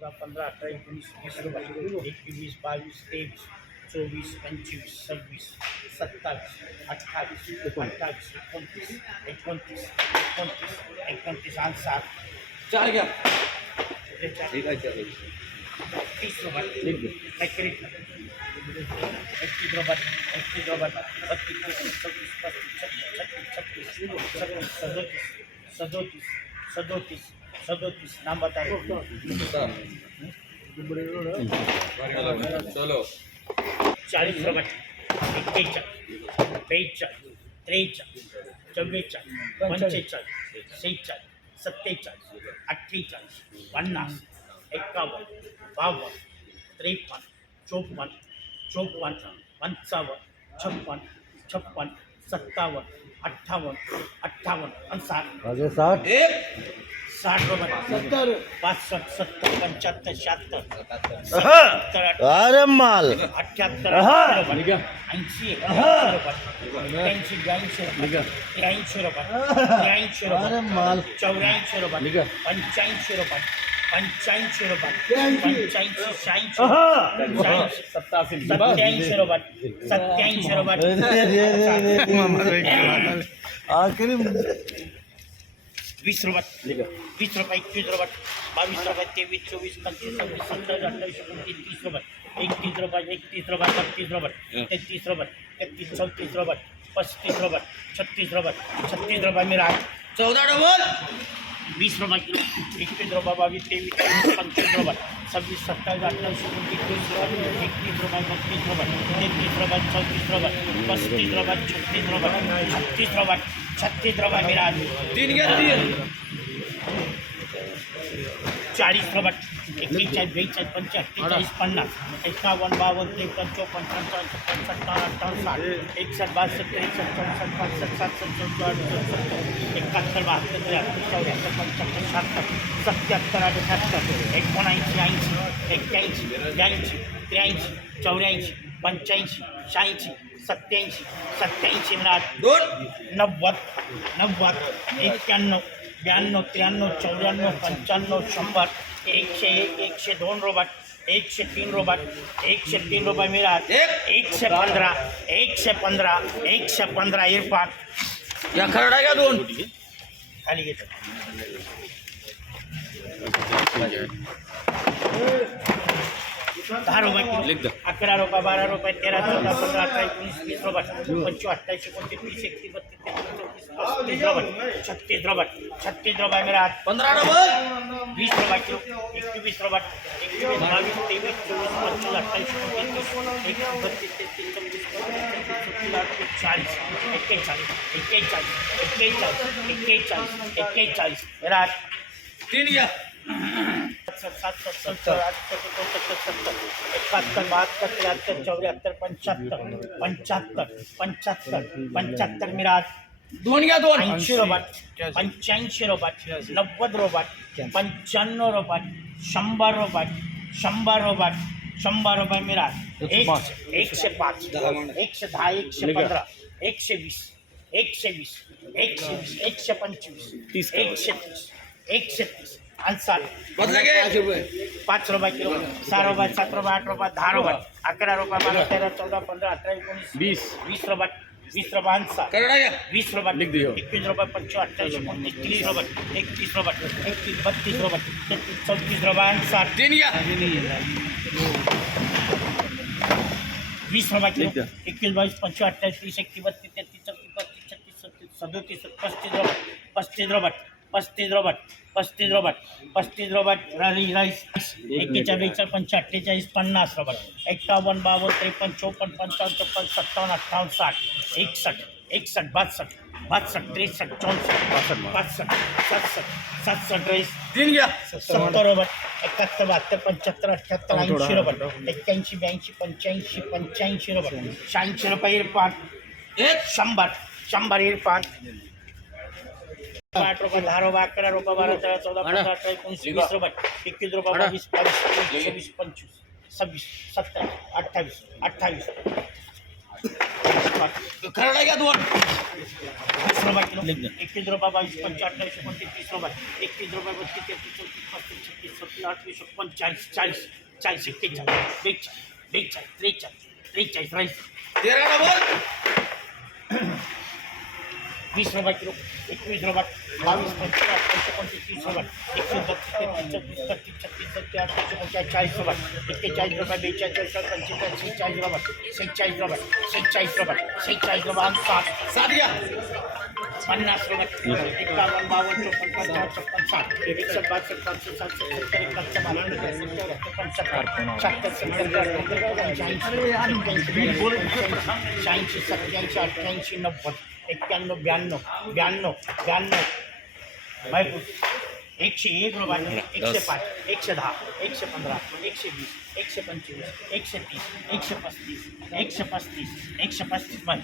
पंधरा अठरा एकोणीस वीस एकवीस बावीस तेवीस चोवीस पंचवीस सव्वीस सत्तावीस अठ्ठावीस अठ्ठावीस एकोणतीस एकोणतीस एकोणतीस एकोणतीस आणि सात। चार घ्या तीस एकतीस एकतीस बत्तीस तेहतीस चौतीस पस्तीस छत्तीस छत्तीस छत्तीस सदोतीस सदोतीस सदोतीस नांबत आहे चलो। चाळीस रुपये एक्केचाळीस बेचाळीस पंचेचाळीस सेहेचाळीस सत्तेचाळीस अठ्ठेचाळीस पन्नास एक्कावन्न बावन्न त्रेपन्न चोपन्न चोपन्न पंचावन्न छप्पन छप्पन सत्तावन्न अठ्ठावन्न अठ्ठावन्न आणि साठ। साठ साठ सत्तर पासष्ट सत्तर पंच्याहत्तर शहात्तर अरे माल अठ्ठ्याहत्तर ऐंशी ऐंशी ब्याऐंशी रुपये त्र्याऐंशी रुपये त्र्याऐंशी अरे रुपये माल चौऱ्याऐंशी रुपये पंच्याऐंशी रुपये पंच्याऐंशी रुपये पंच्याऐंशी शहाऐंशी अहा. सत्याऐंशी रुपये सत्याऐंशी अरे रे रे रे रे. आखिरी वीस रुपये वीस रुपये एकवीस रुपये बावीस रुपये तेवीस चोवीस पंचवीस सव्वीस सत्तावीस अठ्ठावीस एकोणतीस तीस रुपये एकतीस रुपये एकतीस रुपये बत्तीस रुपये तेहतीस रुपये तेहतीस चौतीस रुपये पस्तीस रुपये छत्तीस रुपये छत्तीस रुपये मिरा चौदा डबल? वीस रुपये किलो एकवीस रुपये बावीस तेवीस चोवीस पंचवीस रुपये सव्वीस सत्तावीस अठ्ठावीस एकोणतीस तीस रुपये एकतीस रुपये बत्तीस रुपये तेहतीस रुपये चौतीस रुपये पस्तीस रुपये छत्तीस रुपये छत्तीस रुपये छत्तीस रुपये मिरा तीन घ्या तीन चाळीस रुपये एक्केचाळीस बेचाळीस पंच्याहत्तेचाळीस पन्नास एकावन्न बावन्न त्रेपन्न चोपन्न पंचावन्न छप्पन्न सत्तावन्न अठ्ठावन्न साठ। एकसष्ट बासष्ट त्रेसष्ट चौसष्ट पासष्ट सातसष्ट चौसष्ट एकाहत्तर बहात्तर त्र्याहत्तर चौऱ्याहत्तर पंच्याहत्तर शहात्तर सत्याहत्तर अठ्याहत्तर एकोणऐंशी ऐंशी एक्क्याऐंशी ब्याऐंशी त्र्याऐंशी चौऱ्याऐंशी पंच्याऐंशी शहाऐंशी सत्याऐंशी सत्याऐंशी मिळाल दोन. नव्वद नव्वद एक्क्याण्णव ब्याण्णव त्र्याण्णव चौऱ्याण्णव पंच्याण्णव शंभर एकशे एक एकशे दोन रुपये एकशे तीन रुपये एकशे तीन रुपये मिळाल. एक. एकशे पंधरा एकशे पंधरा एकशे पंधरा इरफान. या खरडा घ्या दोन. खाली घेतो. दहा रुपये अकरा रुपये बारा रुपये तेरा चौदा पंधरा अठरा एकोणीस वीस रुपये पंचवीस अठ्ठावीस एकोणतीस तीस एकतीस बत्तीस तेहतीस चौतीस पस्तीस छत्तीस रुपये छत्तीस रुपये मेरा हात पंधरा डबल वीस रुपये किलो. एकवीस रुपये एकवीस बावीस तेवीस चोवीस पंचवीस अठ्ठावीस एकोणतीस तीस एकवीस बत्तीस तेहतीस चौतीस पस्तीस चाळीस एक्केचाळीस एक्केचाळीस एक्केचाळीस एक्केचाळीस एक्केचाळीस मेरा हात तीन घ्या. एकाहत्तर बहात्तर त्र्याहत्तर चौऱ्याहत्तर पंच्याहत्तर पंच्याहत्तर पंच्याहत्तर पंच्याहत्तर मिराज दोन घ्या दोन ऐंशी रुपये पंच्याऐंशी रुपये नव्वद रुपये पंच्याण्णव रुपये शंभर रुपये शंभर रुपये शंभर रुपये एक एकशे पाच एकशे दहा एकशे पंधरा एकशे वीस एकशे वीस एकशे वीस एकशे पंचवीस एकशे तीस एकशे तीस आणि पाच रुपये। किलो। सहा रुपये सात रुपये आठ रुपये दहा रुपये अकरा रुपये बारा तेरा चौदा पंधरा अठरा एकोणीस वीस। वीस रुपये वीस रुपये खरडा वीस लिख रुपये दियो. एकवीस रुपये पंचवीस अठ्ठावीस एकोणतीस तीस रुपये एकतीस रुपये एकतीस बत्तीस रुपये तेहतीस चौतीस रुपये साठ वीस रुपये किलो. एकवीस बावीस पंचवीस अठ्ठावीस तीस एकतीस बत्तीस तेहतीस चौतीस पस्तीस छत्तीस सत्तीस सदोतीस पस्तीस रुपये पस्तीस रुपये पस्तीस रुपये। पस्तीस रुपये पस्तीस रुपये राईस एक्केचाळीस पंचवीस अठ्ठेचाळीस पन्नास रुपये एक्कावन्न बावन्न त्रेपन्न चोपन्न पंचावन्न छप्पन्न सत्तावन्न अठ्ठावन्न साठ एकसष्ट एकसष्ट बासष्ट बासष्ट त्रेसष्ट चौसष्ट पासष्ट पासष्ट सातसष्ट सातसष्ट राईस तीन घ्या. सत्तर रुपये एकाहत्तर बहात्तर पंच्याहत्तर अठ्ठ्याहत्तर ऐंशी रुपये एक्क्याऐंशी ब्याऐंशी पंच्याऐंशी पंच्याऐंशी रुपये शहाऐंशी. रुपये इरपान एक शंभर शंभर इरपान आठ रुपये दहा रुपये अकरा रुपये बारा तेरा चौदा पंधरा अठरा एकोणीस वीस रुपये एकवीस रुपये बावीस बावीस तेवीस चोवीस पंचवीस सव्वीस सत्तावीस अठ्ठावीस अठ्ठावीस खरडा घ्या दोन वीस रुपये किलो एकतीस रुपये बावीस पंच्याण्णव एकोणतीस तीस रुपये एकतीस रुपये बत्तीस तेहतीस चौतीस पस्तीस छत्तीस सत्तीस अठ्ठावीस पंचेचाळीस चाळीस चाळीस एक्केचाळीस बेचाळीस बेचाळीस त्रेचाळीस त्रेचाळीस राईस तेरा वीस रुपये किलो पंचवीस अठ्ठावीस एकोणतीस तीस रुपये एकशे बत्तीस तेहतीस चौतीस पस्तीस छत्तीस सत्तीस अठ्ठावीस एकोणचाळीस चाळीस रुपये एक्केचाळीस रुपये बेचाळीस त्रेचाळीस पंचेचाळीस शेहेचाळीस रुपये शेहेचाळीस रुपये शेहेचाळीस रुपये शेहेचाळीस रुपये आणि साठ सात घ्या पन्नास रुपये एकावन्न बावन्न चोपन्न पंचावन्न छप्पन साठ एकसष्ट बासष्ट पाचशे सातशे सत्तर एकाहत्तर बावन्न पंच्याहत्तर पंच्याहत्तर शहात्तर सत्तर शहाऐंशी सत्याऐंशी अठ्ठ्याऐंशी नव्वद एक्क्याण्णव ब्याण्णव ब्याण्णव ब्याण्णव बायपूर एकशे एक रुपये एकशे पाच एकशे दहा एकशे पंधरा एकशे वीस एकशे पंचवीस एकशे तीस एकशे पस्तीस एकशे पस्तीस एकशे पस्तीस बाय